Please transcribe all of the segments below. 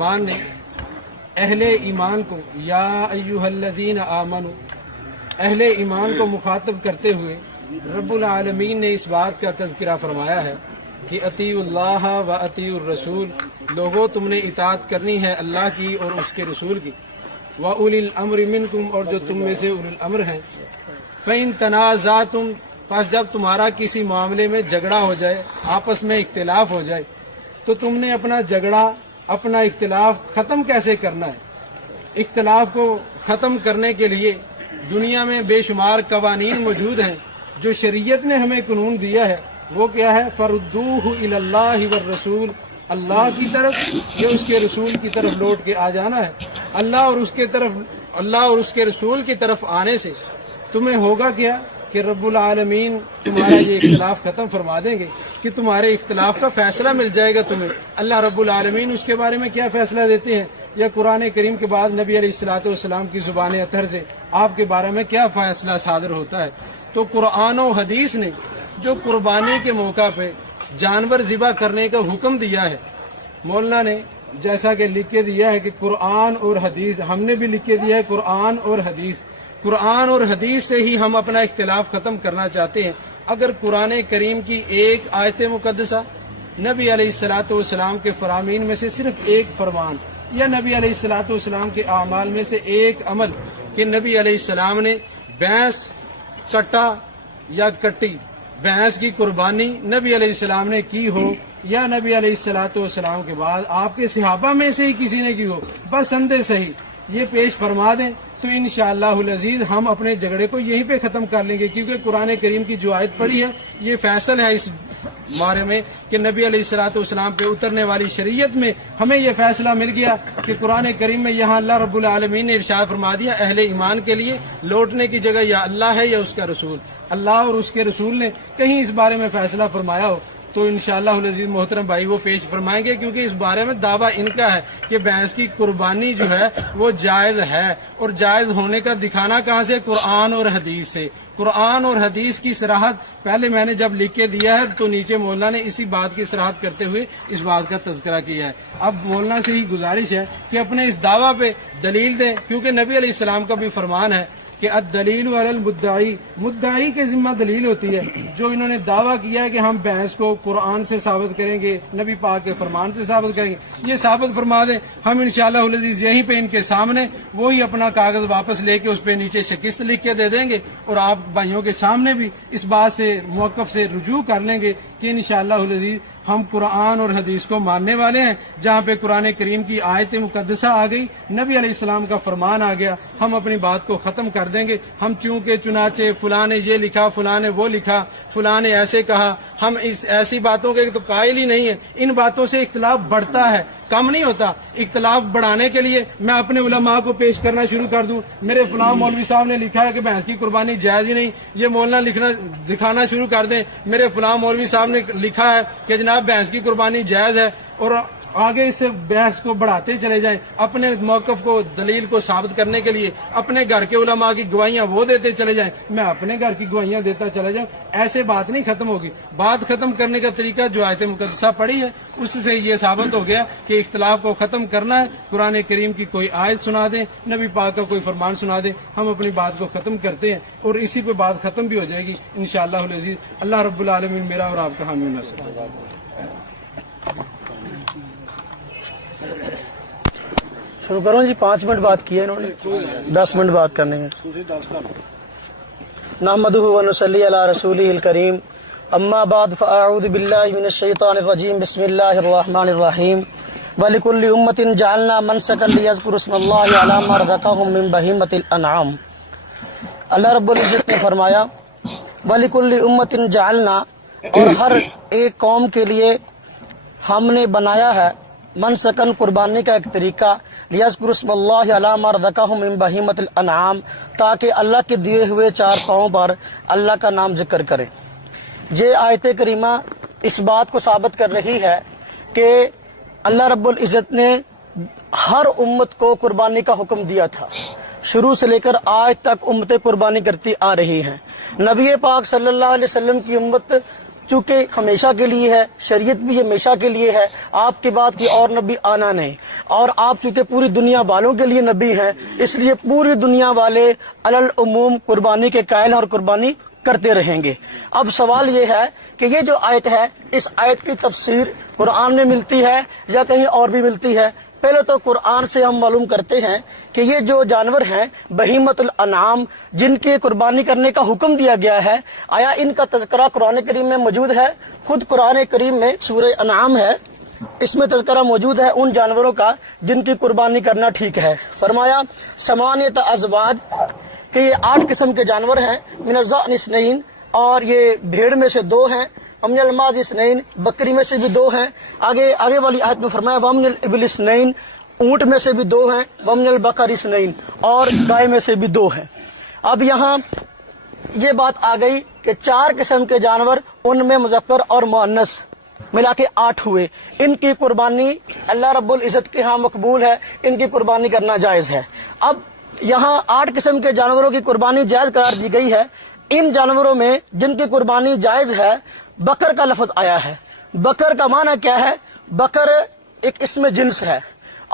الرحمن نے اہل ایمان کو یا ایھا الذین آمنو اہل ایمان کو مخاطب کرتے ہوئے رب العالمین نے اس بات کا تذکرہ فرمایا ہے کہ اطیعوا اللہ و اطیعوا الرسول، لوگوں تم نے اطاعت کرنی ہے اللہ کی اور اس کے رسول کی، وَأُولِي الْأَمْرِ مِنْكُمْ، اور جو تم میں سے اولی الامر ہیں، فَإِن تَنَازَعْتُمْ، پس جب تمہارا کسی معاملے میں جھگڑا ہو جائے، آپس میں اختلاف ہو جائے، تو تم نے اپنا جھگڑا، اپنا اختلاف ختم کیسے کرنا ہے؟ اختلاف کو ختم کرنے کے لیے دنیا میں بے شمار قوانین موجود ہیں جو شریعت نے ہمیں قانون دیا ہے۔ وہ کیا ہے؟ فَرُدُّوهُ إِلَى اللَّهِ وَالرَّسُولِ، اللہ کی طرف یا اس کے رسول کی طرف لوٹ کے آ جانا ہے۔ اللہ اور اس کے رسول کی طرف آنے سے تمہیں ہوگا کیا کہ رب العالمین تمہارا یہ اختلاف ختم فرما دیں گے، کہ تمہارے اختلاف کا فیصلہ مل جائے گا تمہیں۔ اللہ رب العالمین اس کے بارے میں کیا فیصلہ دیتے ہیں، یا قرآن کریم کے بعد نبی علیہ الصلوۃ والسلام کی زبان اطہر سے آپ کے بارے میں کیا فیصلہ صادر ہوتا ہے۔ تو قرآن و حدیث نے جو قربانی کے موقع پہ جانور ذبح کرنے کا حکم دیا ہے، مولانا نے جیسا کہ لکھ کے دیا ہے کہ قرآن اور حدیث، ہم نے بھی لکھ کے دیا ہے قرآن اور حدیث سے ہی ہم اپنا اختلاف ختم کرنا چاہتے ہیں۔ اگر قرآن کریم کی ایک آیت مقدسہ، نبی علیہ الصلوۃ والسلام کے فرامین میں سے صرف ایک فرمان، یا نبی علیہ الصلوۃ والسلام کے اعمال میں سے ایک عمل کہ نبی علیہ السلام نے بھینس کٹا یا کٹی، بھینس کی قربانی نبی علیہ السلام نے کی ہو، یا نبی علیہ الصلوۃ والسلام کے بعد آپ کے صحابہ میں سے ہی کسی نے کی ہو، بس اندے صحیح یہ پیش فرما دیں تو انشاءاللہ العزیز ہم اپنے جھگڑے کو یہیں پہ ختم کر لیں گے، کیونکہ قرآن کریم کی جو آیت پڑھی ہے یہ فیصل ہے اس بارے میں کہ نبی علیہ الصلوۃ والسلام پہ اترنے والی شریعت میں ہمیں یہ فیصلہ مل گیا کہ قرآن کریم میں یہاں اللہ رب العالمین نے ارشاد فرما دیا اہل ایمان کے لیے لوٹنے کی جگہ یا اللہ ہے یا اس کا رسول۔ اللہ اور اس کے رسول نے کہیں اس بارے میں فیصلہ فرمایا ہو تو انشاءاللہ العزیز محترم بھائی وہ پیش فرمائیں گے، کیونکہ اس بارے میں دعویٰ ان کا ہے کہ بھینس کی قربانی جو ہے وہ جائز ہے، اور جائز ہونے کا دکھانا کہاں سے؟ قرآن اور حدیث سے۔ قرآن اور حدیث کی صراحت پہلے میں نے جب لکھ کے دیا ہے تو نیچے مولانا نے اسی بات کی صراحت کرتے ہوئے اس بات کا تذکرہ کیا ہے۔ اب مولانا سے ہی گزارش ہے کہ اپنے اس دعویٰ پہ دلیل دیں، کیونکہ نبی علیہ السلام کا بھی فرمان ہے کہ الدلیل علی المدعی، مدعی کے ذمہ دلیل ہوتی ہے۔ جو انہوں نے دعویٰ کیا ہے کہ ہم بحث کو قرآن سے ثابت کریں گے، نبی پاک کے فرمان سے ثابت کریں گے، یہ ثابت فرما دیں، ہم انشاءاللہ العزیز یہیں پہ ان کے سامنے وہی اپنا کاغذ واپس لے کے اس پہ نیچے شکست لکھ کے دے دیں گے، اور آپ بھائیوں کے سامنے بھی اس بات سے موقف سے رجوع کر لیں گے کہ انشاءاللہ العزیز ہم قرآن اور حدیث کو ماننے والے ہیں۔ جہاں پہ قرآن کریم کی آیت مقدسہ آ گئی، نبی علیہ السلام کا فرمان آ گیا، ہم اپنی بات کو ختم کر دیں گے۔ ہم چونکہ چنانچہ فلاں نے یہ لکھا، فلاں نے وہ لکھا، فلاں نے ایسے کہا، ہم اس ایسی باتوں کے تو قائل ہی نہیں ہیں۔ ان باتوں سے اختلاف بڑھتا ہے، کم نہیں ہوتا۔ اختلاف بڑھانے کے لیے میں اپنے علماء کو پیش کرنا شروع کر دوں، میرے فلاں مولوی صاحب نے لکھا ہے کہ بھینس کی قربانی جائز ہی نہیں، یہ مولانا دکھانا شروع کر دیں، میرے فلاں مولوی صاحب نے لکھا ہے کہ جناب بھینس کی قربانی جائز ہے، اور آگے اس سے بحث کو بڑھاتے چلے جائیں، اپنے موقف کو، دلیل کو ثابت کرنے کے لیے اپنے گھر کے علماء کی گواہیاں وہ دیتے چلے جائیں، میں اپنے گھر کی گواہیاں دیتا چلا جاؤں، ایسے بات نہیں ختم ہوگی۔ بات ختم کرنے کا طریقہ جو آیت مقدسہ پڑھی ہے اس سے یہ ثابت ہو گیا کہ اختلاف کو ختم کرنا ہے، قرآن کریم کی کوئی آیت سنا دیں، نبی پاک کا کوئی فرمان سنا دیں، ہم اپنی بات کو ختم کرتے ہیں اور اسی پہ بات ختم بھی ہو جائے گی انشاءاللہ العزیز۔ اللہ رب العالمین میرا اور آپ کا حامی و ناصر۔ شروع کروں جی، 5 منٹ بات کی ہے انہوں نے، 10 منٹ بات کرنے ہیں۔ نحمدہ و نصلی علی رسولہ الکریم، اما بعد فاعوذ باللہ من الشیطان الرجیم، بسم اللہ الرحمن الرحیم۔ وَلِكُلِّ أُمَّةٍ جَعَلْنَا مَنْسَكًا لِيَذْكُرُوا اسْمَ اللَّهِ عَلَى مَا رَزَقَهُم مِّن بَهِيمَةِ الْأَنْعَامِ۔ اللہ رب العزت نے فرمایا وَلِكُلِّ أُمَّةٍ جَعَلْنَا، اور ہر ایک قوم کے لیے ہم نے بنایا ہے منسکن، قربانی کا ایک طریقہ، لیذکروا اسم اللہ علی ما رزقہم من بہیمۃ الانعام، تاکہ اللہ کے دیے ہوئے 4 پاؤں پر اللہ کا نام ذکر کرے۔ یہ آیت کریمہ اس بات کو ثابت کر رہی ہے کہ اللہ رب العزت نے ہر امت کو قربانی کا حکم دیا تھا، شروع سے لے کر آج تک امتیں قربانی کرتی آ رہی ہیں۔ نبی پاک صلی اللہ علیہ وسلم کی امت چونکہ ہمیشہ کے لیے ہے، شریعت بھی ہمیشہ کے لیے ہے، آپ کے بعد کوئی اور نبی آنا نہیں، اور آپ چونکہ پوری دنیا والوں کے لیے نبی ہیں، اس لیے پوری دنیا والے علی العموم قربانی کے قائل اور قربانی کرتے رہیں گے۔ اب سوال یہ ہے کہ یہ جو آیت ہے، اس آیت کی تفسیر قرآن میں ملتی ہے یا کہیں اور بھی ملتی ہے؟ پہلے تو قرآن سے ہم معلوم کرتے ہیں کہ یہ جو جانور ہیں بہیمۃ الانعام، جن کی قربانی کرنے کا حکم دیا گیا ہے، آیا ان کا تذکرہ قرآن کریم میں موجود ہے؟ خود قرآن کریم میں سورہ انعام ہے، اس میں تذکرہ موجود ہے ان جانوروں کا جن کی قربانی کرنا ٹھیک ہے۔ فرمایا ثمانیۃ ازواج، کہ یہ 8 قسم کے جانور ہیں، من الضأن اثنین، اور یہ بھیڑ میں سے 2 ہیں، ومن الماعز اثنین، بکری میں سے بھی 2 ہیں۔ آگے والی آیت میں فرمایا ومن الابل اثنین، اونٹ میں سے بھی 2 ہیں، ومن البقر اثنین، اور گائے میں سے بھی 2 ہیں۔ اب یہاں یہ بات آ گئی کہ 4 قسم کے جانور، ان میں مذکر اور مؤنث ملا کے 8 ہوئے، ان کی قربانی اللہ رب العزت کے ہاں مقبول ہے، ان کی قربانی کرنا جائز ہے۔ اب یہاں 8 قسم کے جانوروں کی قربانی جائز قرار دی گئی ہے۔ ان جانوروں میں جن کی قربانی جائز ہے، بکر کا لفظ آیا ہے۔ بکر کا معنی کیا ہے؟ بکر ایک اسم جنس ہے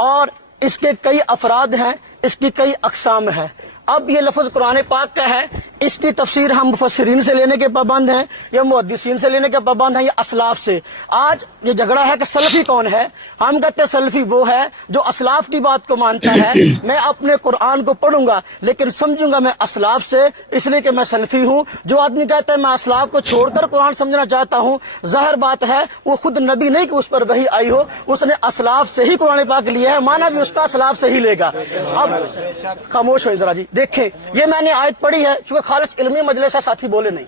اور اس کے کئی افراد ہیں، اس کی کئی اقسام ہیں۔ اب یہ لفظ قرآن پاک کا ہے، اس کی تفسیر ہم مفسرین سے لینے کے پابند ہیں یا محدثین سے لینے کے پابند ہیں یا اسلاف سے۔ آج یہ جھگڑا ہے کہ سلفی کون ہے؟ ہم کہتے ہیں سلفی وہ ہے جو اسلاف کی بات کو مانتا ہے۔ میں اپنے قرآن کو پڑھوں گا لیکن سمجھوں گا میں اسلاف سے، اس لیے کہ میں سلفی ہوں۔ جو آدمی کہتا ہے میں اسلاف کو چھوڑ کر قرآن سمجھنا چاہتا ہوں، ظاہر بات ہے وہ خود نبی نہیں کہ اس پر وحی آئی ہو، اس نے اسلاف سے ہی قرآن پاک لیا ہے، مانا بھی اس کا اسلاف سے ہی لے گا۔ اب خاموش ہو ذرا جی، دیکھیں یہ میں نے آیت پڑھی ہے، چونکہ خالص علمی مجلس ہے، ساتھی بولے نہیں۔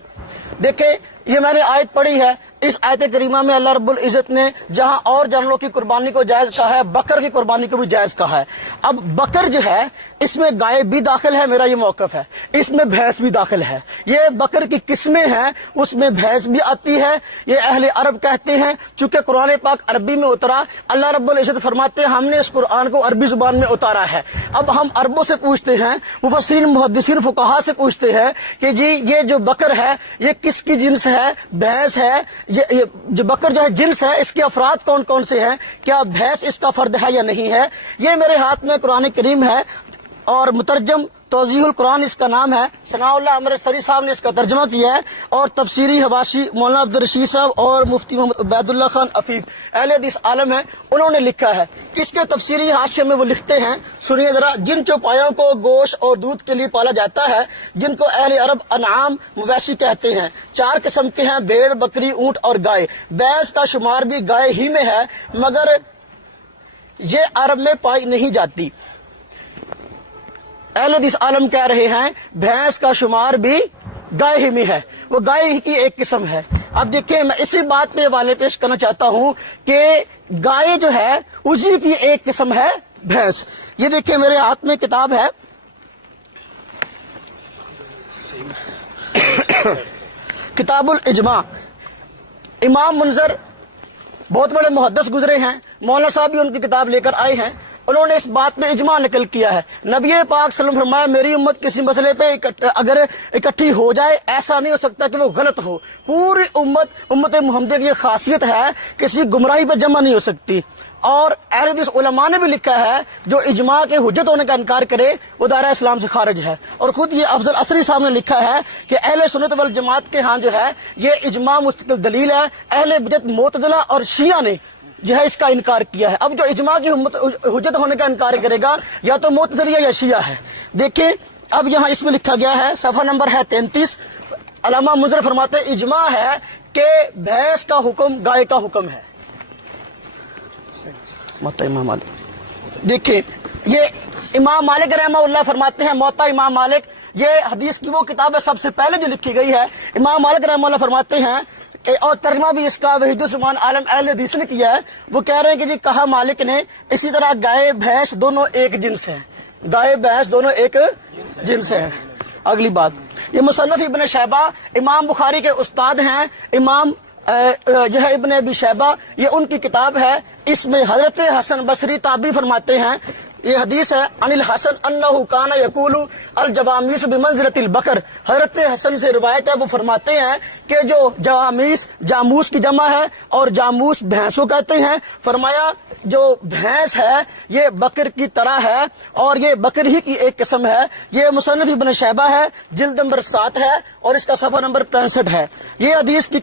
دیکھیں یہ میں نے آیت پڑھی ہے، اس آیت کریمہ میں اللہ رب العزت نے جہاں اور جانوروں کی قربانی کو جائز کہا ہے، بکر کی قربانی کو بھی جائز کہا ہے۔ اب بکر جو ہے اس میں گائے بھی داخل ہے، میرا یہ موقف ہے، اس میں بھینس بھی داخل ہے۔ یہ بکر کی قسمیں ہیں، اس میں بھینس بھی آتی ہے۔ یہ اہل عرب کہتے ہیں، چونکہ قرآن پاک عربی میں اترا، اللہ رب العزت فرماتے ہیں ہم نے اس قرآن کو عربی زبان میں اتارا ہے۔ اب ہم عربوں سے پوچھتے ہیں، مفسرین محدثین فقہا سے پوچھتے ہیں کہ جی یہ جو بکر ہے یہ کس کی جنس ہے؟ بھینس ہے۔ یہ جو بکر جو ہے جنس ہے، اس کے افراد کون کون سے ہیں؟ کیا بھینس اس کا فرد ہے یا نہیں ہے؟ یہ میرے ہاتھ میں قرآن کریم ہے اور مترجم توضیح القرآن اس کا نام ہے، ثناء اللہ امرتسری صاحب نے اس کا ترجمہ کیا ہے، اور تفسیری حواشی مولانا عبدالرشید صاحب اور مفتی محمد عبید اللہ خان عفیف اہل حدیث عالم ہیں، انہوں نے لکھا ہے۔ اس کے تفسیری حاشیے میں وہ لکھتے ہیں، سنیے ذرا، جن چوپایوں کو گوشت اور دودھ کے لیے پالا جاتا ہے، جن کو اہل عرب انعام مویشی کہتے ہیں، 4 قسم کے ہیں، بھیڑ، بکری، اونٹ اور گائے۔ بھینس کا شمار بھی گائے ہی میں ہے، مگر یہ عرب میں پائی نہیں جاتی۔ اہل حدیث عالم کہہ رہے ہیں بھینس کا شمار بھی گائے ہی میں ہے، وہ گائے ہی کی ایک قسم ہے۔ اب دیکھیں میں اسی بات پہ حوالے پیش کرنا چاہتا ہوں کہ گائے جو ہے اسی کی ایک قسم ہے بھینس۔ یہ دیکھیں میرے ہاتھ میں کتاب ہے، کتاب الاجماع، امام منذر بہت بڑے محدث گزرے ہیں، مولانا صاحب بھی ان کی کتاب لے کر آئے ہیں، انہوں نے اس بات میں اجماع نقل کیا ہے۔ نبی پاک صلی اللہ علیہ وسلم فرمایا میری امت کسی مسئلے پہ اگر اکٹھی ہو جائے ایسا نہیں ہو سکتا کہ وہ غلط ہو۔ پوری امت محمدیہ کی یہ خاصیت ہے، کسی گمراہی پہ جمع نہیں ہو سکتی۔ اور اہل حدیث علماء نے بھی لکھا ہے جو اجماع کے حجت ہونے کا انکار کرے وہ دائرہ اسلام سے خارج ہے۔ اور خود یہ افضل عصری صاحب نے لکھا ہے کہ اہل سنت والجماعت کے ہاں جو ہے یہ اجماع مستقل دلیل ہے، اہل بدعت معتزلہ اور شیعہ نے جو ہے اس کا انکار کیا ہے۔ اب جو اجماع کی حجت ہونے کا انکار کرے گا یا تو معتزلی یا شیعہ ہے۔ دیکھیں اب یہاں اس میں لکھا گیا ہے، صفحہ نمبر ہے 33، علامہ منذر فرماتے ہیں اجماع ہے کہ بھینس کا حکم گائے کا حکم ہے۔ موطا امام مالک، دیکھیں یہ امام مالک رحمہ اللہ فرماتے ہیں، موطا امام مالک یہ حدیث کی وہ کتاب ہے سب سے پہلے جو لکھی گئی ہے۔ امام مالک رحمہ اللہ فرماتے ہیں، اور ترجمہ بھی اس کا وحید الزمان عالم اہل حدیث نے کیا ہے، وہ کہہ رہے ہیں کہ جی کہا مالک نے اسی طرح گائے بھینس دونوں ایک جنس ہیں، گائے بھینس دونوں ایک جنس ہیں۔ اگلی بات، یہ مصنف ابن شیبہ امام بخاری کے استاد ہیں، امام جو ہے ابن ابی شیبہ، یہ ان کی کتاب ہے، اس میں حضرت حسن بصری تابعی فرماتے ہیں یہ حدیث ہے انل حسن انہ کان یقول الجوامیس بمنزلۃ البقر، حضرت حسن سے روایت ہے، وہ فرماتے ہیں کہ جو جوامیس جاموس کی جمع ہے اور جاموس بھینسوں کہتے ہیں، فرمایا جو بھینس ہے یہ بکر کی طرح ہے اور یہ بکر ہی کی ایک قسم ہے۔ یہ مصنف ابن شیبہ ہے، جلد نمبر 7 ہے اور اس کا صفحہ نمبر 65 ہے۔ یہ حدیث کی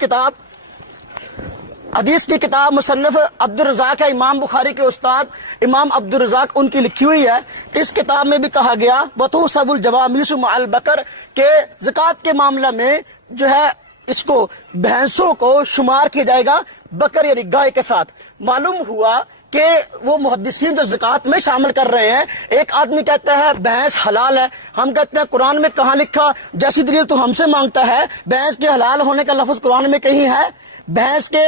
کتاب مصنف عبد الرزاق ہے، امام بخاری کے استاد امام عبد الرزاق ان کی لکھی ہوئی ہے۔ اس کتاب میں بھی کہا گیا وَتُحْسَبُ الْجَوَامِيسُ مَعَ الْبَقَرِ کہ زکوٰۃ کے معاملہ میں جو ہے اس کو بھینسوں کو شمار کیا جائے گا بکر یعنی گائے کے ساتھ۔ معلوم ہوا کہ وہ محدثین جو زکوٰۃ میں شامل کر رہے ہیں، ایک آدمی کہتا ہے بھینس حلال ہے، ہم کہتے ہیں قرآن میں کہاں لکھا؟ جیسی دلیل تو ہم سے مانگتا ہے، بھینس کے حلال ہونے کا لفظ قرآن میں کہیں ہے؟ بھینس کے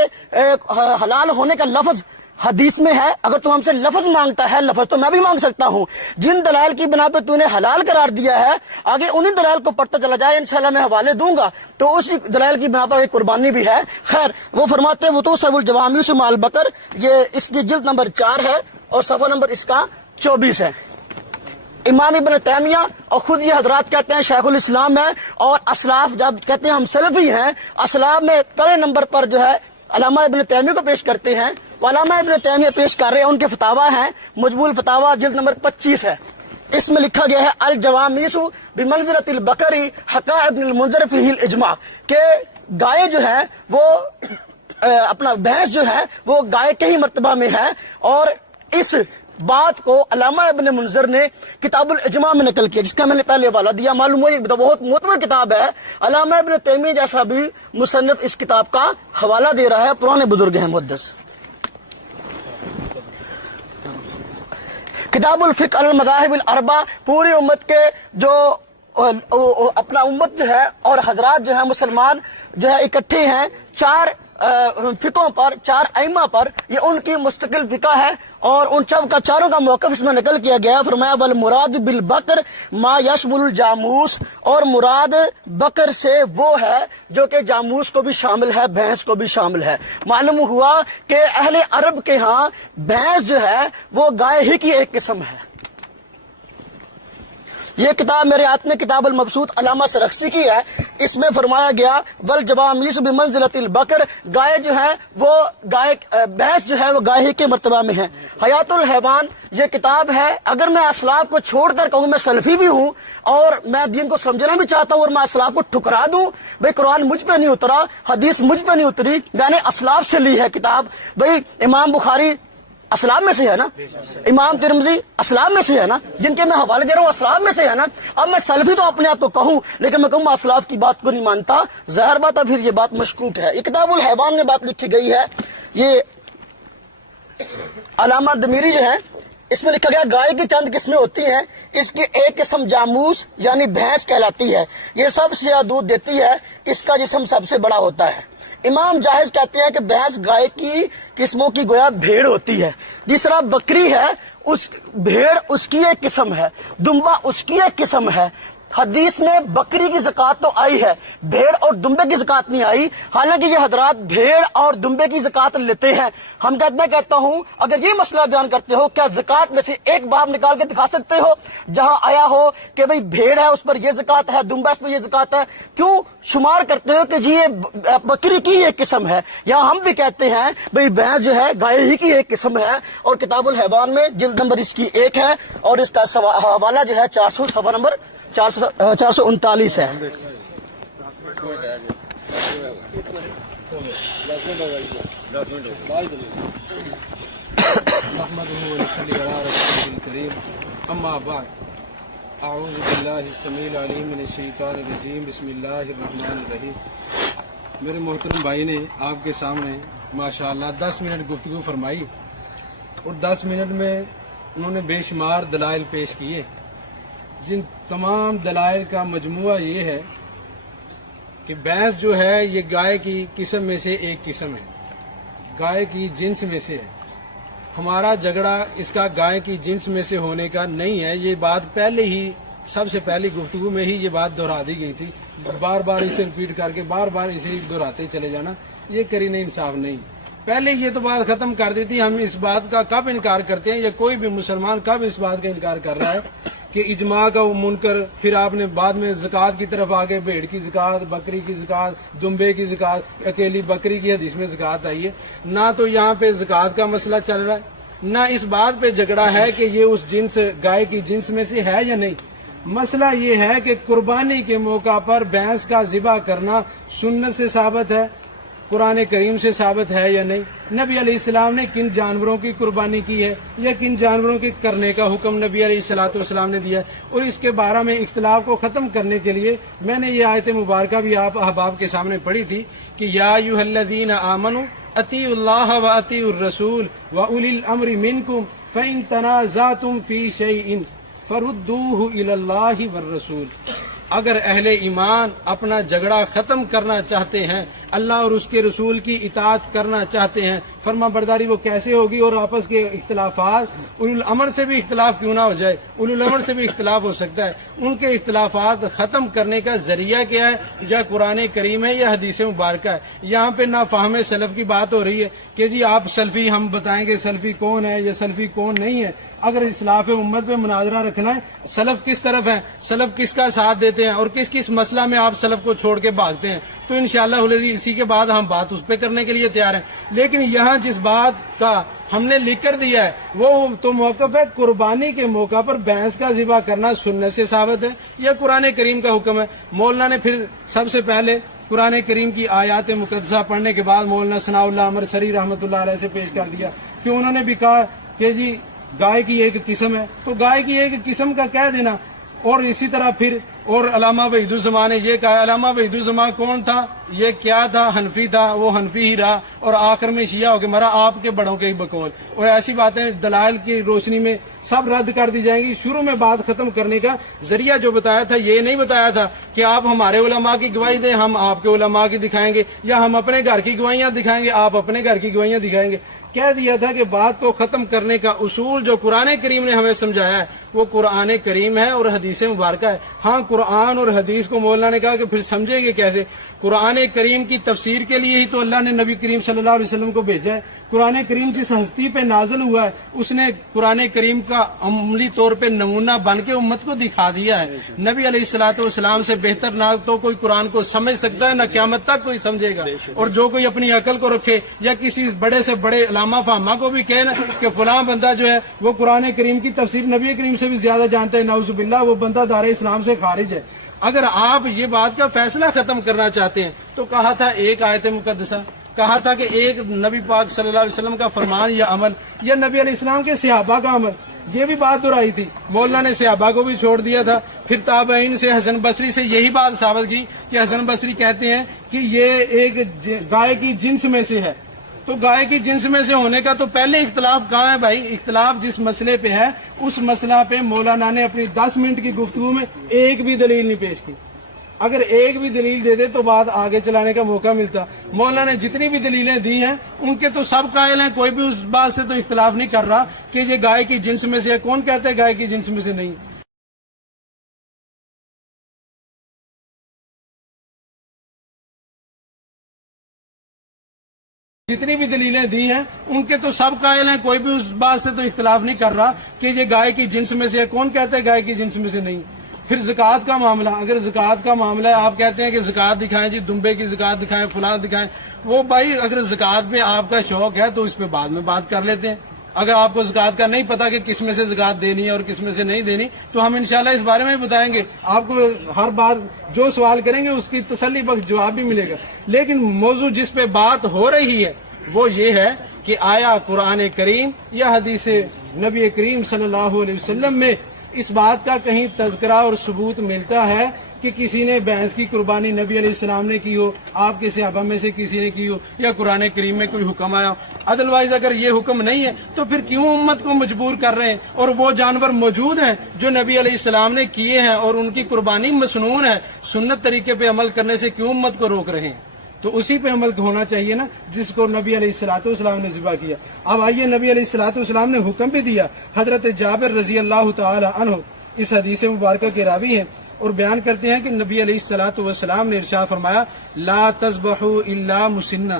حلال ہونے کا لفظ حدیث میں ہے؟ اگر تو ہم سے لفظ مانگتا ہے، لفظ تو میں بھی مانگ سکتا ہوں۔ جن دلائل کی بنا پہ تو نے حلال قرار دیا ہے، آگے انہی دلائل کو پڑھتا چلا جائے، انشاءاللہ میں حوالے دوں گا، تو اسی دلائل کی بنا پر ایک قربانی بھی ہے۔ خیر، وہ فرماتے ہیں وہ تو سب الجوامیس مع البقر، یہ اس کی جلد نمبر 4 ہے اور صفحہ نمبر اس کا 24 ہے۔ امام ابن تیمیہ اور خود یہ حضرات کہتے ہیں شیخ الاسلام ہے، اور اسلاف جب کہتے ہیں ہم سلفی ہیں، اسلاف میں پہلے نمبر پر جو ہے علامہ ابن تیمیہ کو پیش کرتے ہیں۔ علامہ ابن تیمیہ پیش کر رہے ہیں، ان کے فتاوی ہیں، مجموع الفتاوی جلد نمبر 25 ہے۔ اس میں لکھا گیا ہے الجوامیس بمنزلۃ البقر حکا ابن المنذر فیہ الاجماع، کہ گائے جو ہے وہ اپنا بھینس جو ہے وہ گائے کے ہی مرتبہ میں ہے، اور اس بات کو علامہ ابن منذر نے کتاب الاجماع میں نقل کیا، جس کا میں نے پہلے حوالہ دیا۔ معلوم ہوا یہ بہت معتبر کتاب ہے، علامہ ابن تیمیہ جیسا بھی مصنف اس کتاب کا حوالہ دے رہا ہے، پرانے بزرگ ہیں محدث۔ کتاب الفقہ المذاہب الاربع، پوری امت کے جو اپنا امت جو ہے اور حضرات جو ہیں مسلمان جو ہے اکٹھے ہیں 4 فقوں پر، 4 ائمہ پر، یہ ان کی مستقل فقہ ہے اور ان چاروں کا موقف اس میں نقل کیا گیا ہے۔ فرمایا والمراد بالبقر ما یشمل الجاموس، اور مراد بکر سے وہ ہے جو کہ جاموس کو بھی شامل ہے، بھینس کو بھی شامل ہے۔ معلوم ہوا کہ اہل عرب کے ہاں بھینس جو ہے وہ گائے ہی کی ایک قسم ہے۔ یہ کتاب میرے ہاتھ میں کتاب المبسوط علامہ سرخسی کی ہے، اس میں فرمایا گیا والجوامیس بمنزلۃ البقر، گائے جو ہے وہ بھینس جو ہے وہ گائے ہی کے مرتبہ میں ہے۔ حیات الحیوان یہ کتاب ہے، اگر میں اسلاف کو چھوڑ کر کہوں میں سلفی بھی ہوں اور میں دین کو سمجھنا بھی چاہتا ہوں اور میں اسلاف کو ٹھکرا دوں، بھئی قرآن مجھ پہ نہیں اترا، حدیث مجھ پہ نہیں اتری، میں نے اسلاف سے لی ہے کتاب۔ بھئی امام بخاری اسلام میں سے ہے نا، امام ترمذی اسلام میں سے ہے نا، جن کے میں حوالے دے رہا ہوں اسلام میں سے ہے نا۔ اب میں سلفی تو اپنے آپ کو کہوں، لیکن میں کہوں میں اسلاف کی بات کو نہیں مانتا، ظاہر بات ہے پھر یہ بات مشکوک ہے۔ یہ کتاب الحیوان میں بات لکھی گئی ہے، یہ علامہ دمیری جو ہے اس میں لکھا گیا گائے کی چند قسمیں ہوتی ہیں، اس کی ایک قسم جاموس یعنی بھینس کہلاتی ہے، یہ سب سے زیادہ دودھ دیتی ہے، اس کا جسم سب سے بڑا ہوتا ہے۔ امام جاہز کہتے ہیں کہ بھینس گائے کی قسموں کی گویا بھیڑ ہوتی ہے، جس طرح بکری ہے اس بھیڑ اس کی ایک قسم ہے، دمبا اس کی ایک قسم ہے۔ حدیث میں بکری کی زکوٰۃ تو آئی ہے، بھیڑ اور دمبے کی زکوٰۃ نہیں آئی، حالانکہ یہ حضرات بھیڑ اور دمبے کی زکوٰۃ لیتے ہیں۔ میں کہتا ہوں اگر یہ مسئلہ بیان کرتے ہو، کیا زکوٰۃ میں سے ایک باب نکال کے دکھا سکتے ہو جہاں آیا ہو کہ بھئی بھیڑ ہے اس پر یہ زکوٰۃ ہے، دمبا اس پر یہ زکوٰۃ ہے؟ کیوں شمار کرتے ہو کہ جی یہ بکری کی ایک قسم ہے؟ یا ہم بھی کہتے ہیں بھئی بھینس جو ہے گائے ہی کی ایک قسم ہے، اور کتاب الحیوان میں جلد نمبر اس کی 1 ہے اور اس کا حوالہ جو ہے 400 صفحہ نمبر 439 ہے۔ اما بعد اعوذ باللہ السمیع العلیم من الشیطان الرجیم بسم اللہ الرحمن الرحیم۔ میرے محترم بھائی نے آپ کے سامنے ماشاءاللہ 10 منٹ گفتگو فرمائی اور 10 منٹ میں انہوں نے بے شمار دلائل پیش کیے، جن تمام دلائل کا مجموعہ یہ ہے کہ بھینس جو ہے یہ گائے کی قسم میں سے ایک قسم ہے، گائے کی جنس میں سے ہے۔ ہمارا جھگڑا اس کا گائے کی جنس میں سے ہونے کا نہیں ہے، یہ بات پہلے ہی سب سے پہلی گفتگو میں ہی یہ بات دہرا دی گئی تھی، بار بار اسے ریپیٹ کر کے بار بار اسے دہراتے چلے جانا یہ کرینہ انصاف نہیں۔ پہلے یہ تو بات ختم کر دی تھی. ہم اس بات کا کب انکار کرتے ہیں یا کوئی بھی مسلمان کب اس بات کا انکار کر رہا ہے کہ اجماع کا وہ منکر، پھر آپ نے بعد میں زکوٰۃ کی طرف آگے بھیڑ کی زکوٰۃ، بکری کی زکوٰۃ، دمبے کی زکوٰۃ، اکیلی بکری کی حدیث میں زکوٰۃ آئی ہے. نہ تو یہاں پہ زکوٰۃ کا مسئلہ چل رہا ہے، نہ اس بات پہ جھگڑا ہے کہ یہ اس جنس گائے کی جنس میں سے ہے یا نہیں. مسئلہ یہ ہے کہ قربانی کے موقع پر بھینس کا ذبح کرنا سنت سے ثابت ہے، قرآن کریم سے ثابت ہے یا نہیں. نبی علیہ السلام نے کن جانوروں کی قربانی کی ہے یا کن جانوروں کے کرنے کا حکم نبی علیہ السلام نے دیا ہے. اور اس کے بارے میں اختلاف کو ختم کرنے کے لیے میں نے یہ آیت مبارکہ بھی آپ احباب کے سامنے پڑھی تھی کہ یا ایھا الذین آمنوا اطیعوا اللہ واطیعوا الرسول واولی الامر منکم فإن تنازعتم فی شیء فردوہ الی اللہ والرسول. اگر اہل ایمان اپنا جھگڑا ختم کرنا چاہتے ہیں، اللہ اور اس کے رسول کی اطاعت کرنا چاہتے ہیں، فرما برداری وہ کیسے ہوگی؟ اور آپس کے اختلافات، اولو الامر سے بھی اختلاف کیوں نہ ہو جائے، اولو الامر سے بھی اختلاف ہو سکتا ہے. ان کے اختلافات ختم کرنے کا ذریعہ کیا ہے؟ یا قرآن کریم ہے یا حدیث مبارکہ ہے. یہاں پہ نہ فہم سلف کی بات ہو رہی ہے کہ جی آپ سلفی، ہم بتائیں گے سلفی کون ہے یا سلفی کون نہیں ہے. اگر اصلاح امت پہ مناظرہ رکھنا ہے، سلف کس طرف ہیں، سلف کس کا ساتھ دیتے ہیں اور کس کس مسئلہ میں آپ سلف کو چھوڑ کے بھاگتے ہیں، تو انشاءاللہ اسی کے بعد ہم بات اس پہ کرنے کے لیے تیار ہیں. لیکن یہاں جس بات کا ہم نے لکھ کر دیا ہے وہ تو موقف ہے قربانی کے موقع پر بھینس کا ذبح کرنا سنت سے ثابت ہے یا قرآن کریم کا حکم ہے. مولانا نے پھر سب سے پہلے قرآن کریم کی آیات مقدسہ پڑھنے کے بعد مولانا ثناء اللہ عمر سری رحمۃ اللہ علیہ سے پیش کر دیا کہ انہوں نے بھی کہا کہ جی گائے کی ایک قسم ہے، تو گائے کی ایک قسم کا کہہ دینا. اور اسی طرح پھر اور علامہ وحید الزمان نے یہ کہا. علامہ وحید الزمان کون تھا؟ یہ کیا تھا؟ حنفی تھا، وہ حنفی ہی رہا اور آخر میں شیعہ ہو کے مرا. آپ کے بڑوں کے ہی بقول. اور ایسی باتیں دلائل کی روشنی میں سب رد کر دی جائیں گی. شروع میں بات ختم کرنے کا ذریعہ جو بتایا تھا، یہ نہیں بتایا تھا کہ آپ ہمارے علماء کی گواہی دیں، ہم آپ کے علماء کی دکھائیں گے، یا ہم اپنے گھر کی گواہیاں دکھائیں گے، آپ اپنے گھر کی گواہیاں دکھائیں گے. کہہ دیا تھا کہ بات کو ختم کرنے کا اصول جو قرآن کریم نے ہمیں سمجھایا ہے وہ قرآن کریم ہے اور حدیث مبارکہ ہے. ہاں قرآن اور حدیث کو مولانا نے کہا کہ پھر سمجھیں گے کیسے؟ قرآن کریم کی تفسیر کے لیے ہی تو اللہ نے نبی کریم صلی اللہ علیہ وسلم کو بھیجا ہے. قرآن کریم جس ہستی پہ نازل ہوا ہے اس نے قرآن کریم کا عملی طور پہ نمونہ بن کے امت کو دکھا دیا ہے. نبی علیہ الصلوۃ والسلام سے بہتر نہ تو کوئی قرآن کو سمجھ سکتا ہے، نہ قیامت تک کوئی سمجھے گا. اور جو کوئی اپنی عقل کو رکھے یا کسی بڑے سے بڑے علامہ فہمہ کو بھی کہے نا کہ فلاں بندہ جو ہے وہ قرآن کریم کی تفسیر نبی کریم سے بھی زیادہ جانتا ہے، نعوذ باللہ، وہ بندہ دار اسلام سے خارج ہے. اگر آپ یہ بات کا فیصلہ ختم کرنا چاہتے ہیں تو کہا تھا ایک آیت مقدسہ، کہا تھا کہ ایک نبی پاک صلی اللہ علیہ وسلم کا فرمان یا عمل یا نبی علیہ السلام کے صحابہ کا عمل، یہ بھی بات دہرائی تھی. مولانا نے صحابہ کو بھی چھوڑ دیا تھا. پھر تابعین سے حسن بصری سے یہی بات ثابت کی کہ حسن بصری کہتے ہیں کہ یہ ایک گائے کی جنس میں سے ہے. تو گائے کی جنس میں سے ہونے کا تو پہلے اختلاف کہاں ہے بھائی؟ اختلاف جس مسئلے پہ ہے اس مسئلہ پہ مولانا نے اپنی 10 منٹ کی گفتگو میں ایک بھی دلیل نہیں پیش کی. اگر ایک بھی دلیل دے دے تو بات آگے چلانے کا موقع ملتا. مولانا نے جتنی بھی دلیلیں دی ہیں ان کے تو سب قائل ہیں، کوئی بھی اس بات سے تو اختلاف نہیں کر رہا کہ یہ گائے کی جنس میں سے ہے. کون کہتا ہے گائے کی جنس میں سے نہیں؟ جتنی بھی دلیلیں دی ہیں ان کے تو سب قائل ہیں، کوئی بھی اس بات سے تو اختلاف نہیں کر رہا کہ یہ گائے کی جنس میں سے ہے. کون کہتا ہے گائے کی جنس میں سے نہیں؟ پھر زکوٰۃ کا معاملہ، اگر زکوٰۃ کا معاملہ ہے، آپ کہتے ہیں کہ زکوٰۃ دکھائیں جی، دمبے کی زکوٰۃ دکھائیں، فلاں دکھائیں. وہ بھائی اگر زکوٰۃ پہ آپ کا شوق ہے تو اس پہ بعد میں بات کر لیتے ہیں. اگر آپ کو زکوٰۃ کا نہیں پتا کہ کس میں سے زکوٰۃ دینی ہے اور کس میں سے نہیں دینی تو ہم انشاءاللہ اس بارے میں بتائیں گے. آپ کو ہر بار جو سوال کریں گے اس کی تسلی بخش جواب بھی ملے گا. لیکن موضوع جس پہ بات ہو رہی ہے وہ یہ ہے کہ آیا قرآن کریم یا حدیث نبی کریم صلی اللہ علیہ وسلم میں اس بات کا کہیں تذکرہ اور ثبوت ملتا ہے کہ کسی نے بھینس کی قربانی نبی علیہ السلام نے کی ہو، آپ کے صحابہ میں سے کسی نے کی ہو، یا قرآن کریم میں کوئی حکم آیا ہو؟ ادروائز اگر یہ حکم نہیں ہے تو پھر کیوں امت کو مجبور کر رہے ہیں؟ اور وہ جانور موجود ہیں جو نبی علیہ السلام نے کیے ہیں اور ان کی قربانی مسنون ہے، سنت طریقے پہ عمل کرنے سے کیوں امت کو روک رہے ہیں؟ تو اسی پہ عمل ہونا چاہیے نا جس کو نبی علیہ الصلوۃ والسلام نے ذبح کیا. اب آئیے نبی علیہ الصلوۃ والسلام نے حکم بھی دیا. حضرت جابر رضی اللہ تعالی عنہ اس حدیث مبارکہ کے راوی ہیں اور بیان کرتے ہیں کہ نبی علیہ الصلوۃ والسلام نے ارشاد فرمایا لا تذبحوا الا مسنہ،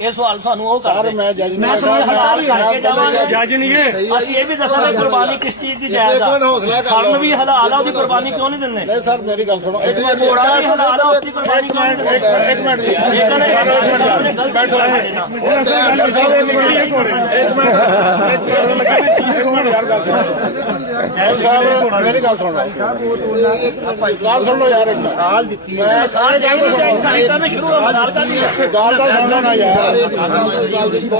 ਇਹ ਸਵਾਲ ਸਾਨੂੰ ਉਹ ਸਰ ਕਰਦੇ ਮੈਂ ਜੱਜ ਮੈਂ ਨਹੀਂ ਸਮਝ ਹਟਾ ਦੀ ਜੱਜ ਨਹੀਂ ਹੈ। ਅਸੀਂ ਇਹ ਵੀ ਦੱਸਾਂਗੇ ਕੁਰਬਾਨੀ ਕਿਸ ਚੀਜ਼ ਦੀ ਜਾਇਜ਼ ਆ। ਹੌਸਲਾ ਕਰ ਫਰਨ ਵੀ ਹਲਾਲ ਆ, ਉਹਦੀ ਕੁਰਬਾਨੀ ਕਿਉਂ ਨਹੀਂ ਦਿੰਦੇ? ਨਹੀਂ ਸਰ ਮੇਰੀ ਗੱਲ ਸੁਣੋ ਇੱਕ ਮਿੰਟ ਘੋੜਾ ਵੀ ਹਲਾਲ ਆ, ਉਸਦੀ ਕੁਰਬਾਨੀ ਕਿਉਂ ਨਹੀਂ ਦਿੰਦੇ? ਇੱਕ ਮਿੰਟ ਜੀ ਬੈਠੋ ਹੁਣ ਅਸੀਂ ਗੱਲ ਕਰਾਂਗੇ ਨਿਕਲੀ ਇਹ ਘੋੜੇ ਮੇਰੀ ਗੱਲ ਸੁਣ ਲਓ ਗੱਲ ਸੁਣ ਲਓ ਯਾਰ ਇੱਕ ਮਿਸਾਲ ਦਿੱਤੀ ਮੈਂ ਸਾਰੇ ਸਾਈਟਾਂ ਨੇ ਸ਼ੁਰੂ ਹਲਾਲ ਕਰ ਦਿੱਤਾ। ਗੱਲ ਦਾ ਸੁਣੋ ਨਾ ਯਾਰ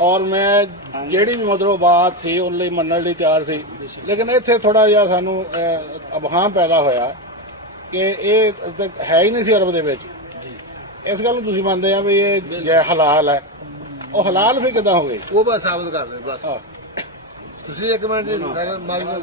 ਔਰ ਮੈਂ ਜਿਹੜੀ ਵੀ ਮਤਲਬ ਬਾਤ ਸੀ ਉਹ ਲਈ ਮੰਨਣ ਲਈ ਤਿਆਰ ਸੀ ਲੇਕਿਨ ਇੱਥੇ ਥੋੜਾ ਜਿਹਾ ਸਾਨੂੰ ਅਬਹਾਮ ਪੈਦਾ ਹੋਇਆ ਕਿ ਇਹ ਹੈ ਹੀ ਨਹੀਂ ਸੀ ਅਰਬ ਦੇ ਵਿੱਚ ਇਸ ਗੱਲ ਨੂੰ ਤੁਸੀਂ ਮੰਨਦੇ ਆ ਵੀ ਇਹ ਜੈ ਹਲਾਲ ਹੈ ਉਹ ਹਲਾਲ ਫਿਰ ਕਿੱਦਾਂ ਹੋ ਗਈ ਉਹ ਬਸ ਸਾਬਤ ਕਰ ਦੇ ਬਸ ਤੁਸੀਂ ਇੱਕ ਮਿੰਟ ਮਾਈਕ ਨਾਲ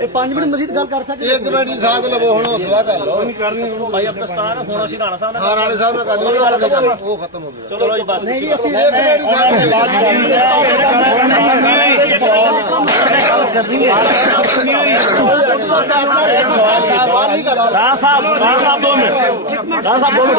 ਇਹ 5 ਮਿੰਟ ਮਜ਼ੀਦ ਗੱਲ ਕਰ ਸਕਦੇ ਇੱਕ ਮਿੰਟ ਦੀ ਸਾਥ ਲਵੋ ਹੁਣ ਹੌਸਲਾ ਕਰ ਲਓ ਭਾਈ ਅਫਗਾਨਿਸਤਾਨ ਹੁਣ ਅਸੀਂ ਰਾਣਾ ਸਾਹਿਬ ਨਾਲ ਹਾਂ ਰਾਣੇ ਸਾਹਿਬ ਨਾਲ ਕਰ ਲਓ ਉਹ ਖਤਮ ਹੋ ਗਿਆ ਚਲੋ ਜੀ ਬਸ ਨਹੀਂ ਜੀ ਅਸੀਂ ਇੱਕ ਮਿੰਟ ਦੀ ਸਾਥ ਰਾਣਾ ਸਾਹਿਬ 2 ਮਿੰਟ ਰਾਣਾ ਸਾਹਿਬ 2 ਮਿੰਟ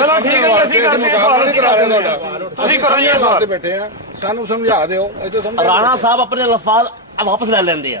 ਚਲੋ ਠੀਕ ਹੈ ਅਸੀਂ ਕਰਦੇ ਹਾਂ ਸਵਾਲ ਅਸੀਂ ਕਰਾ ਦਿੰਦੇ ਤੁਸੀਂ ਕਰੋ ਜੀ ਸਵਾਲ ਬੈਠੇ ਆ ਸਾਨੂੰ ਸਮਝਾ ਦਿਓ ਇੱਥੇ ਸਮਝਾ ਰਾਣਾ ਸਾਹਿਬ ਆਪਣੇ ਲਫ਼ਾਜ਼ ਵਾਪਸ ਲੈ ਲੈਂਦੇ ਆ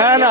ਨਾ ਨਾ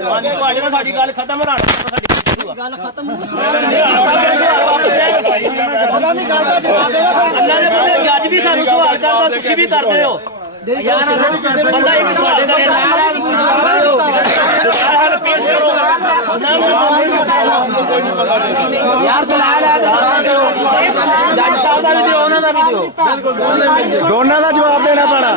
ਤੁਹਾਡੇ ਨਾਲ ਸਾਡੀ ਗੱਲ ਖਤਮ ਰਾਣਾ ਸਾਡੀ ਗੱਲ ਖਤਮ ਹੋ ਅੱਲਾ ਦੇ ਬੰਦੇ ਜੱਜ ਵੀ ਸਾਨੂੰ ਸਵਾਲ ਕਰਦਾ ਤੁਸੀਂ ਵੀ ਕਰਦੇ ਹੋ ਬੰਦਾ ਇੱਕ ਸਵਾਲ ਕਰੇ ਨਾਲ ਪੇਸ਼ ਕਰੋ ਯਾਰ ਜੱਜ ਸਾਹਿਬ ਦਾ ਵੀ ਦਿਓ ਉਹਨਾਂ ਦਾ ਵੀ ਦਿਓ ਦੋਨਾਂ ਦਾ ਜਵਾਬ ਦੇਣਾ ਪੈਣਾ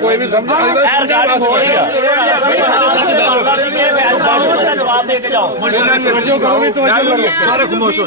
ਕੋਈ ਵੀ ਸਮਝਾ ਐਰ ਗੱਲ ਹੋ ਰਹੀ ਆ ਜਵਾਬ ਦੇ ਕੇ ਜਾਓ ਤਵੱਜੋ ਕਰੋਗੇ ਤਵੱਜੋ ਕਰੋਗੇ ਸਾਰੇ ਖਮੋਸ਼ ਹੋ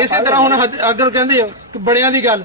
ਇਸੇ ਤਰ੍ਹਾਂ ਹੁਣ ਅਗਰ ਕਹਿੰਦੇ ਕਿ ਬੜਿਆਂ ਦੀ ਗੱਲ,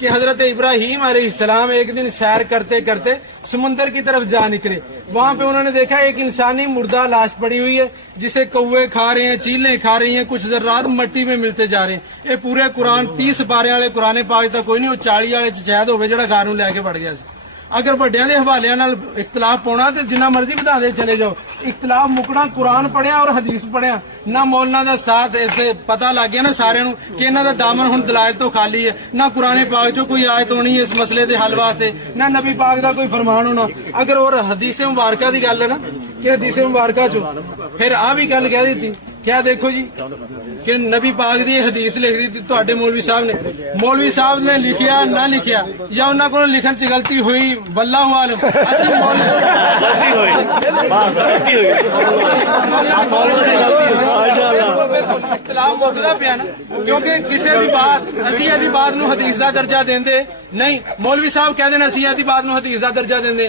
کہ حضرت ابراہیم علیہ السلام ایک دن سیر کرتے کرتے سمندر کی طرف جا نکلے. وہاں پہ انہوں نے دیکھا ایک انسانی مردہ لاش پڑی ہوئی ہے جسے کوے کھا رہے ہیں, چیلیں کھا رہی ہیں, کچھ ذرات مٹی میں ملتے جا رہے ہیں. یہ پورے قرآن 30 پارے والے قرآن پاک تک کوئی نہیں, وہ 40 والے شاید ہوئے جڑا گھر لے کے بڑھ گیا. اگر وڈیاں دے حوالے نال اختلاف پاؤنا تو جنہ مرضی بتا دے چلے جاؤ. اختلاف مکنا قرآن پڑھیا اور حدیث پڑھیا نہ مولانا دا ساتھ اسے پتہ لگ گیا نا سارے نو کہ انہاں دا دامن ہن دلائل تو خالی ہے. نہ قرآن پاک چو کوئی آیت ہونی ہے اس مسئلے دے حل واسطے, نہ نبی پاک دا کوئی فرمان ہونا. اگر اور حدیث مبارکہ دی گل ہے نا کہ حدیث مبارکہ چو پھر آ بھی گل کہہ دیتی کیا دیکھو جی کہ نبی پاک دی حدیث لکھ دی تھوڑے مولوی صاحب نے. مولوی صاحب نے لکھیا نہ لکھیا یا انہاں کو لکھن چ غلطی ہوئی واللہ عالم. اسی اختلاف مکدا پیا نا کیونکہ کسی دی بات اسی دی بات نو حدیث دا درجہ دیندے نہیں. مولوی صاحب کہہ دے اسی دی بات نو حدیث دا درجہ دیندے,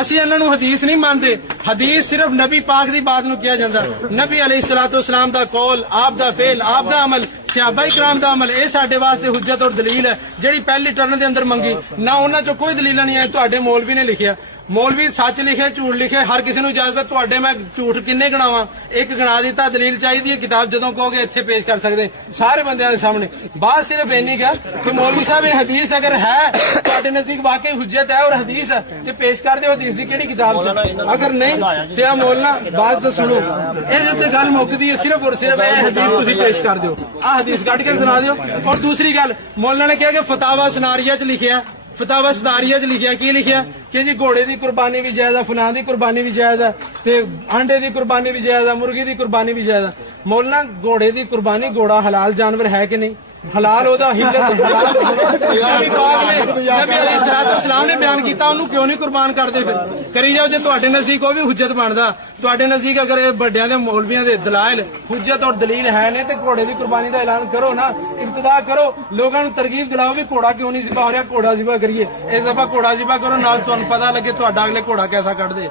اسی انہاں نو حدیث نہیں مانتے. حدیث صرف نبی پاک دی بات نو کیا جاندا. نبی علیہ الصلوۃ والسلام دا قول, آپ دا فعل, آپ دا عمل, صحابہ کرام دا عمل, اے ساڈے واسطے حجت اور دلیل ہے جڑی پہلی ٹرن دے اندر منگی. نہ انہاں چ کوئی دلیل نہیں ہے تواڈے مولوی نے لکھیا. مولوی سچ لکھے جھوٹ لکھے ہر کسی نو اجازت. تواڈے میں جھوٹ کنے گناواں, ایک گنا دیتا. دلیل چاہیے کتاب جدوں کہو گے اتنے پیش کر سکتے سارے بندیاں دے سامنے. بات صرف اینی کہ مولوی صاحب یہ حدیث اگر ہے تواڈے نزدیک واقعی حجت ہے اور حدیث ہے تے پیش کر دیو حدیث دی کیڑی کتاب چ. اگر نہیں تے مولانا بات تو سنو اے تے گل مکدی ہے صرف اور صرف اے حدیث تسی پیش کر دیو, آ حدیث کٹ کے سنا دیو. اور دوسری گل مولانا نے کہا کہ فتاوا سناریہ چ لکھیا, فتاوا ستاریہ چ لکھیا کی لکھیا کہ جی گھوڑے دی قربانی بھی جائز ہے, فلاں دی قربانی بھی جائز ہے, تے انڈے دی قربانی بھی جائز ہے, مرغی دی قربانی بھی جائز ہے. مولانا گھوڑے دی قربانی, گھوڑا حلال جانور ہے کہ نہیں؟ حلال ہودا ہلت نبی پاک نے نبی علیہ الصلوۃ والسلام نے بیان کیتا انہوں کیوں نہیں قربان کردے پھر کری جاؤ. جے تواڈے نزدیک وہ بھی حجت بندا, تواڈے نزدیک اگر بڑیاں دے مولویاں دے دلائل حجت اور دلیل ہے نے تے گھوڑے دی قربانی دا اعلان کرو نا, ابتدا کرو, لوگاں نوں ترغیب دلاؤ بھی گھوڑا کیوں نہیں ذبح ہو رہا, گھوڑا ذبح کریے. اس دفعہ گھوڑا ذبح کرو نال تانوں پتہ لگے تہاڈا اگلے گھوڑا کیسا کٹ دے.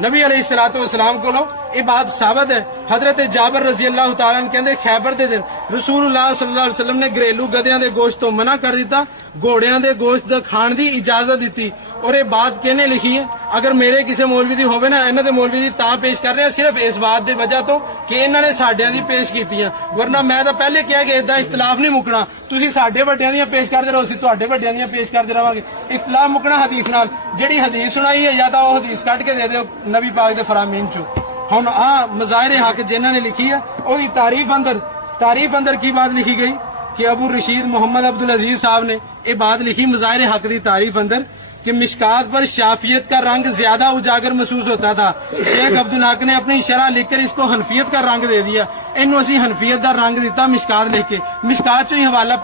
نبی علیہ الصلوۃ والسلام کو یہ بات ثابت ہے. حضرت جابر رضی اللہ تعالیٰ عنہ کہندے خیبر دے دن رسول اللہ صلی اللہ علیہ وسلم نے گھریلو گدیاں دے گوشت تو منع کر دیتا, گھوڑیاں دے گوشت دا کھان دی اجازت دیتی. اور یہ بات کہنے لکھی ہے اگر میرے کسی مولوی دی ہوے نا انہاں دے مولوی دی تاں پیش کر رہے ہیں صرف اس بات دی وجہ تو کہ انہاں نے ساڈیاں دی پیش کیتیاں, ورنہ میں تو پہلے کہا کہ اداں اختلاف نہیں مکنا. تسی ساڈے وڈیاں دیاں پیش کردے رہو, اسی تواڈے وڈیاں دیاں پیش کردے رہواں گے. اختلاف مکنا حدیث نال. جڑی حدیث سنائی ہے یا تا وہ حدیث کٹ کے دے دیو نبی پاک دے فرامین چوں. ہن آ مظاہر حق جنہاں نے لکھی ہے وہی تعریف اندر کی بات لکھی گئی کہ ابو رشید محمد عبدالعزیز صاحب نے یہ بات لکھی مظاہر حق دی تعریف اندر کہ مشکات پر شافیت کا رنگ زیادہ اجاگر محسوس ہوتا تھا. شیخ عبدالحق نے اپنی شرح لکھ کر اس کو حنفیت کا رنگ دے دیا. انہوں اسی حنفیت دا رنگ دیتا مشکات لکھ کے. مشکات چوں ہی حوالہ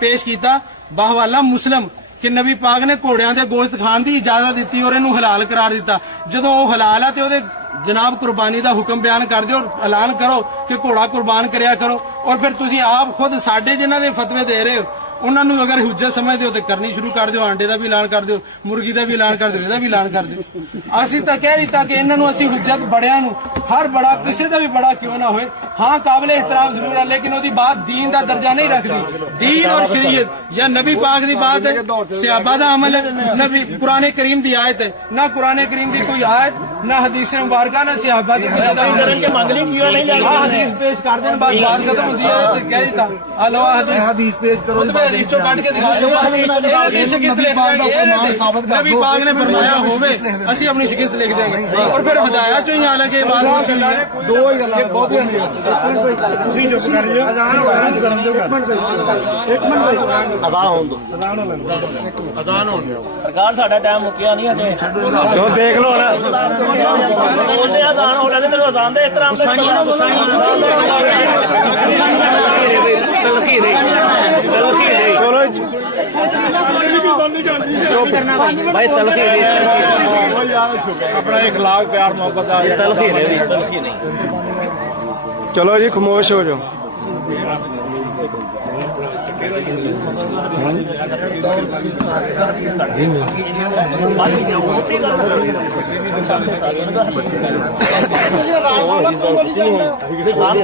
پیش کیتا باحوالہ مسلم کہ نبی پاک نے گھوڑیاں دے گوشت کھان دی اجازت دیتی اور انہوں حلال قرار دیتا. جدوں وہ حلال ہے تے او دے جناب قربانی دا حکم بیان کر دیو اور اعلان کرو کہ گھوڑا قربان کریا کرو. اور پھر تسی آپ خود ساڈے جنہاں دے فتوے دے رہے ہو انہاں نوں اگر حجت سمجھ دیو تے کرنی شروع کر دیو, انڈے دا بھی اعلان کر دیو, مرغی دا بھی اعلان کر دیو, دا بھی اعلان کر دیو. اسی تا کہہ دیتا کہ انہاں نوں اسی حجت بڑیاں نوں ہر بڑا کسی دا بھی بڑا کیوں نہ ہوئے ہاں قابل احترام ضرور ہے لیکن اودی بات دین دا درجہ نہیں رکھدی. دین اور شریعت یا نبی پاک دی بات ہے, صحابہ دا عمل ہے, نبی قرآن کریم دی آیت ہے. نہ قرآن کریم دی کوئی آیت نہ حدیث مبارکہ نہ صحابہ دی حدیث پیش کر دیں بات ختم ہوتی ہے. کہہ دیتا ہلو حدیث پیش کرو حدیث چوں کٹ کے دکھا دو نبی پاک نے فرمایا ہوے اسی اپنی شکست لکھ دیں گے اور پھر ہدایت چوں ہی حالانکہ یہ بات دو ہی گلاں بہت نہیں ਤੁਸੀਂ ਚੁੱਪ ਕਰ ਜਿਓ اذان ہو رہا ਸਰਕਾਰ ਸਾਡਾ ਟਾਈਮ ਮੁੱਕਿਆ ਨਹੀਂ ਹਜੇ ਦੇਖ ਲਓ ਨਾ ਬੋਲਦੇ ਆਜ਼ਾਨ ਹੋ ਰਿਹਾ ਤੇ ਤੈਨੂੰ ਆਜ਼ਾਨ ਦੇ ਇਤਰਾਮ ਦੇ ਭਾਈ ਤਲਖੀ ਆਪਣਾ اخلاق پیار محبت ਆ ਤਲਖੀ ਨਹੀਂ ਚਲੋ ਜੀ ਖਾਮੋਸ਼ ਹੋ ਜਾਓ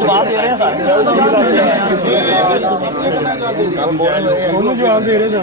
ਜਵਾਬ ਦੇ ਰਹੇ ਆ ਸਾਰੇ ਉਹਨੂੰ ਜਵਾਬ ਦੇ ਰਹੇ ਜਾਂ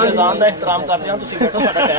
ਅਜ਼ਾਨ ਦਾ ਇhtਰਾਮ ਕਰਦੇ ਹਾਂ ਤੁਸੀਂ ਬੈਠੋ ਸਾਡਾ ਟਾਈਮ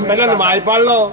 ਪਹਿਲਾਂ ਨਮਾਜ਼ ਪੜ੍ਹ ਲਓ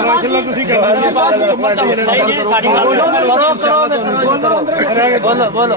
ਮਾਸ਼ਾਅੱਲਾ ਤੁਸੀਂ ਕਰਨਾ ਸਾਡੀ ਗੱਲ ਬੋਲੋ ਬੋਲੋ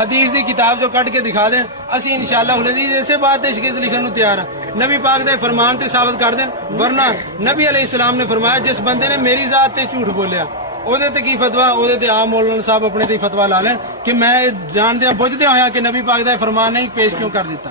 ਹਦੀਸ ਦੀ ਕਿਤਾਬ ਜੋ ਕੱਢ ਕੇ ਦਿਖਾ ਦੇਣ ਅਸੀਂ ਇਨਸ਼ਾਅੱਲਾਹ ਅਜ਼ੀਜ਼ ਇਸੇ ਬਾਤ ਤੇ ਸ਼ਿਕਸ ਲਿਖਣ ਨੂੰ ਤਿਆਰ ਹਾਂ ਨਬੀ ਪਾਕ ਦੇ ਫਰਮਾਨ ਤੇ ਸਾਬਤ ਕਰ ਦੇਣ ਵਰਨਾ ਨਬੀ ਅਲੈਹਿਸਲਾਮ ਨੇ ਫਰਮਾਇਆ ਜਿਸ ਬੰਦੇ ਨੇ ਮੇਰੀ ਜ਼ਾਤ ਤੇ ਝੂਠ ਬੋਲਿਆ ਉਹਦੇ ਤੇ ਕੀ ਫਤਵਾ ਉਹਦੇ ਤੇ ਆਪ ਮੌਲਾਨਾ ਸਾਹਿਬ ਆਪਣੇ ਤੇ ਫਤਵਾ ਲਾ ਲੈਣ ਕਿ ਮੈਂ ਜਾਣਦਿਆਂ ਬੁੱਝਦਿਆਂ ਹੋਇਆ ਕਿ ਨਬੀ ਪਾਕ ਦਾ ਫਰਮਾਨ ਨਹੀਂ ਪੇਸ਼ ਕਿਉਂ ਕਰ ਦਿੱਤਾ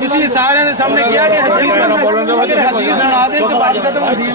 ਤੁਸੀਂ ਸਾਰਿਆਂ ਦੇ ਸਾਹਮਣੇ ਕਿਹਾ ਕਿ ਹਦੀਸ ਸੁਣਾ ਦੇ ਤੇ ਬਾਤ ਖਤਮ ਹਦੀਸ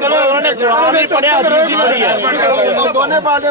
ਚਲੋ ਉਹਨਾਂ ਨੇ ਕੁਰਾਨ ਵੀ ਪੜਿਆ ਹਦੀਸ ਵੀ ਪੜ੍ਹੀ ਹੈ ਦੋਨੇ ਪਾਸੇ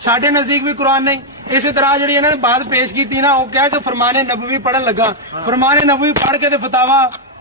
ਸਾਡੇ ਨਜ਼ਦੀਕ ਵੀ ਕੁਰਾਨ ਨਹੀਂ ਇਸੇ ਤਰ੍ਹਾਂ ਜਿਹੜੀ ਇਹਨਾਂ ਨੇ ਬਾਤ ਪੇਸ਼ ਕੀਤੀ ਨਾ ਉਹ ਕਹਿ ਕੇ ਫਰਮਾਨੇ ਨਬਵੀ ਪੜਨ ਲੱਗਾ ਫਰਮਾਨੇ ਨਬਵੀ ਪੜ੍ਹ ਕੇ ਤੇ ਫਤਾਵਾ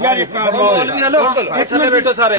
ਮੌਲਵੀ ਹਲੋ ਥੱਲੇ ਬੈਠੋ ਸਾਰੇ